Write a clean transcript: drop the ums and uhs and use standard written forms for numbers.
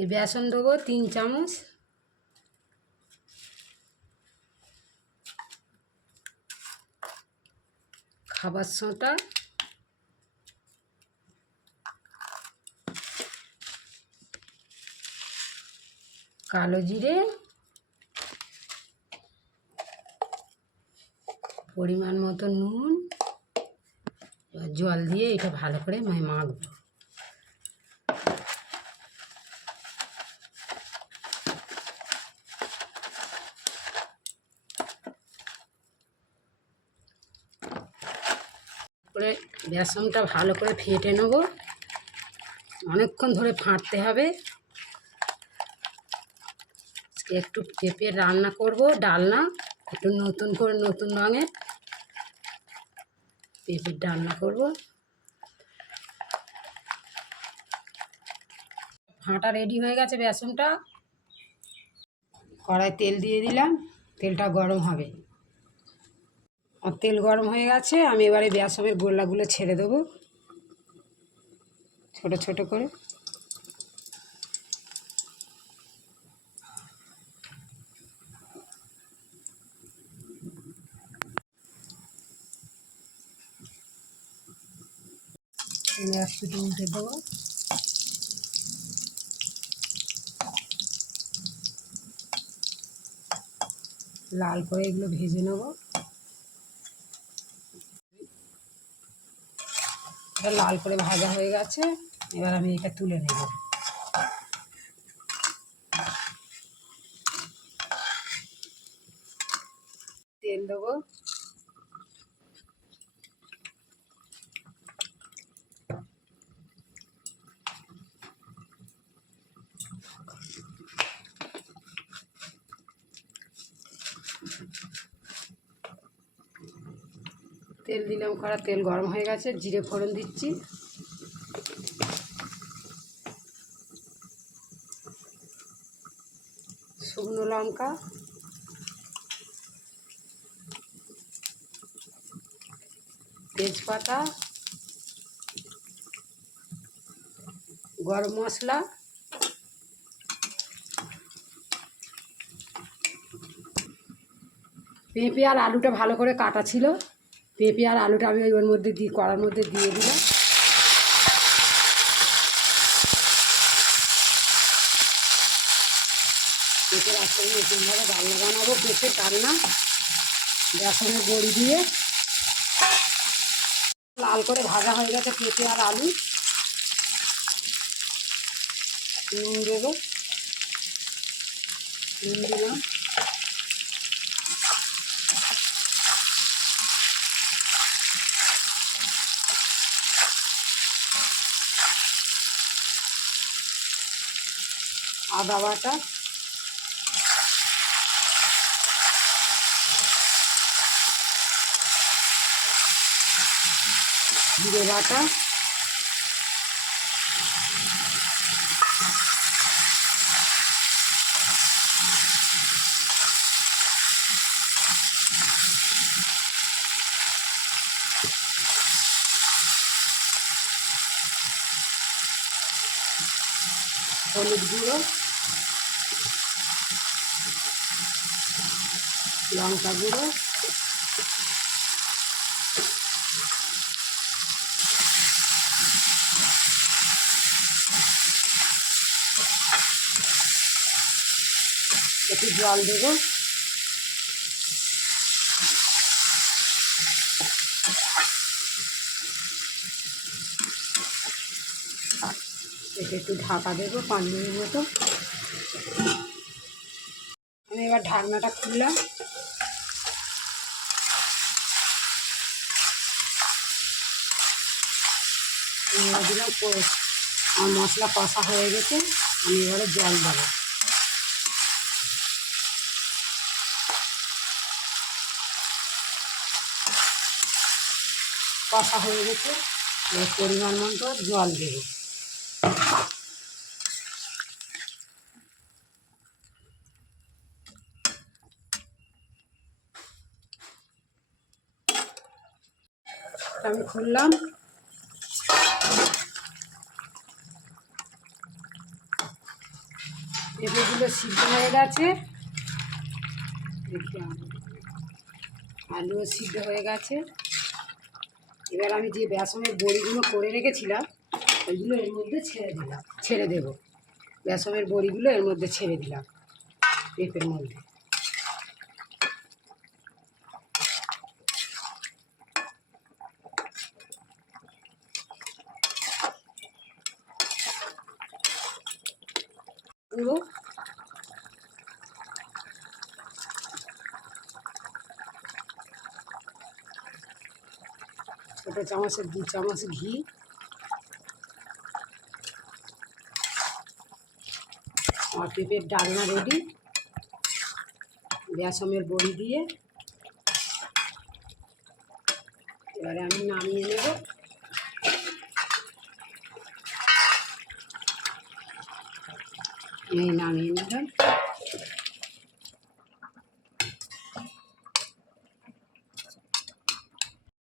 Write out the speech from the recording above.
এই বেসন দেবো 3 চামচ, খাবার সোঁটা, কালো জিরে, পরিমাণ মতো নুন, এবার জল দিয়ে এটা ভালো করে মাখবো। করে বেসনটা ভালো করে ফেটে নেব, অনেকক্ষণ ধরে ফাটতে হবে। একটু পেঁপে রান্না করব, ডালনা, একটু নতুন করে নতুন রঙের পেঁপের ডালনা করব। ফাটা রেডি হয়ে গেছে বেসনটা। কড়াই তেল দিয়ে দিলাম, তেলটা গরম হবে। আর তেল গরম হয়ে গেছে, আমি এবারে বেসনের গোলাগুলো ছেড়ে দেবো ছোট ছোট করে। একটু উল্টে দেবো। লাল করে এগুলো ভেজে নেব। এটা লাল করে ভাজা হয়ে গেছে, এবার আমি এটা তুলে নেব। তেল দেবো, তেল দিলাম, তেল গরম হয়ে গেছে, জিরে ফোড়ন দিচ্ছি, শুকনো লঙ্কা, তেজপাতা, গরম মশলা, পেঁপে আর আলুটা ভালো করে কাটা ছিল, পেঁপে আর আলুটা আমি ওর মধ্যে দিয়ে কড়ার মধ্যে দিয়ে দিলাম। পেঁপের আজকে নতুনভাবে ডালনা বানাবো, পেঁপের ডালনা বেসনের বড়ি দিয়ে। লাল করে ভাজা হয়ে গেছে পেঁপে আর আলু। নুন দেবো, নুন দিলাম, আদা বাটা, জিরে বাটা, হলুদ গুঁড়ো, লঙ্কা গুঁড়ো, একটু জল দেবো, একটু ঢাকা দেবো 5 মিনিট মতো। আমি এবার ঢাকনাটা খুললাম, দিলাম। আমার মশলা কষা হয়ে গেছে, আমি এবারে জল দেবো। কষা হয়ে গেছে, এবার পরিমাণ মতো জল দেবো। আমি খুললাম, পেঁপেগুলো সিদ্ধ হয়ে গেছে, দেখি আলুও সিদ্ধ হয়ে গেছে। এবার আমি যে বেসনের বড়িগুলো করে রেখেছিলাম ওইগুলো এর মধ্যে ছেড়ে দেব। বেসনের বড়িগুলো এর মধ্যে ছেড়ে দিলাম পেঁপের মধ্যে। পুরো ছোটো চামচের 2 চামচ ঘি, আমার পেঁপের ডালনা রেডি। বেসনের বড়ি দিয়ে এবারে আমি নামিয়ে নেব। এই নামিয়ে নিলাম।